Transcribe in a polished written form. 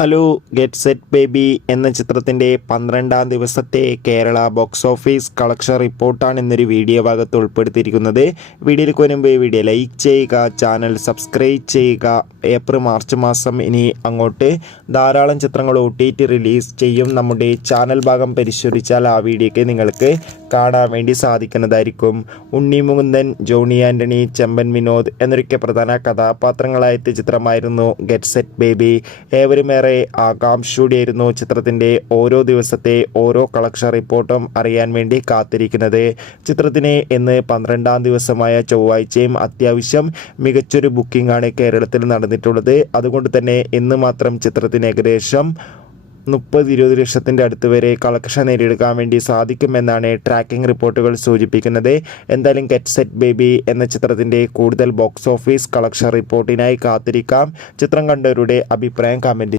Hello, get set baby എന്ന ചിത്രത്തിൻ്റെ 12-ാം ദിവസത്തെ കേരള ബോക്സ് ഓഫീസ് കളക്ഷൻ റിപ്പോർട്ടാണ് ഇന്നൊരു വീഡിയോ ഭാഗത്ത് ഉൾപ്പെടുത്തിയിരിക്കുന്നത്. വീഡിയോയിലേക്ക് വരുമ്പോൾ വീഡിയോ ലൈക്ക് ചെയ്യുക, ചാനൽ സബ്സ്ക്രൈബ് ചെയ്യുക. ഏപ്രിൽ മാർച്ച് മാസം ഇനി അങ്ങോട്ട് ധാരാളം ചിത്രങ്ങൾ OTT റിലീസ് ചെയ്യും. നമ്മുടെ ചാനൽ ഭാഗം പരിശോധിച്ചാൽ ആ വീഡിയോയ്ക്ക് നിങ്ങൾക്ക് കാണാൻ വേണ്ടി സാധിക്കുന്നതായിരിക്കും. ഉണ്ണി മുകുന്ദൻ, ജോണി ആൻ്റണി, ചെമ്പൻ വിനോദ് എന്നൊക്കെ പ്രധാന കഥാപാത്രങ്ങളായെത്തിയ ചിത്രമായിരുന്നു ഗെറ്റ് സെറ്റ് ബേബി. ഏവരും ആകാംക്ഷയോടെയായിരുന്നു ചിത്രത്തിൻ്റെ ഓരോ ദിവസത്തെ ഓരോ കളക്ഷൻ റിപ്പോർട്ടും അറിയാൻ വേണ്ടി കാത്തിരിക്കുന്നത്. ചിത്രത്തിന് ഇന്ന് 12-ാം ദിവസമായ ചൊവ്വാഴ്ചയും അത്യാവശ്യം മികച്ചൊരു ബുക്കിംഗ് ആണ് കേരളത്തിൽ നടന്നിട്ടുള്ളത്. അതുകൊണ്ട് തന്നെ ഇന്ന് മാത്രം ചിത്രത്തിന് ഏകദേശം 30-20 ലക്ഷത്തിൻ്റെ അടുത്ത് വരെ കളക്ഷൻ നേടിയെടുക്കാൻ വേണ്ടി സാധിക്കുമെന്നാണ് ട്രാക്കിംഗ് റിപ്പോർട്ടുകൾ സൂചിപ്പിക്കുന്നത്. എന്തായാലും ഗെറ്റ് സെറ്റ് ബേബി എന്ന ചിത്രത്തിൻ്റെ കൂടുതൽ ബോക്സ് ഓഫീസ് കളക്ഷൻ റിപ്പോർട്ടിനായി കാത്തിരിക്കാം. ചിത്രം കണ്ടവരുടെ അഭിപ്രായം കമൻറ്റ്